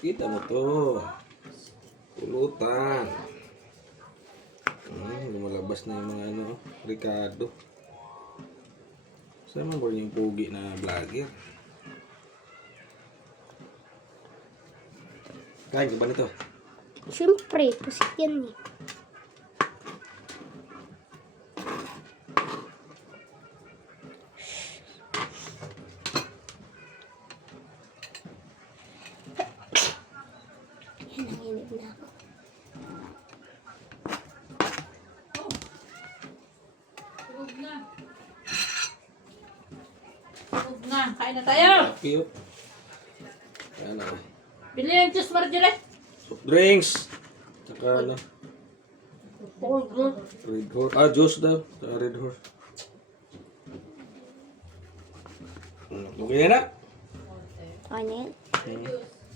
Kita mo to. Pulutan. Lumalabas na yung mga ano, Ricardo. Saan mo ba yung pugi na vlogger? Kain ka ba nito? Siyempre, pusit yan eh. Yan, nanginip na ako. Tulog na. Tulog na. Kain na tayo. Cute. Ano? Bili yung juice, Marjorie. Soft drinks. Saka ano? Oh, good. Red horse. Ah, juice daw. Saka red horse. Okay na? Ano yan? Hmm.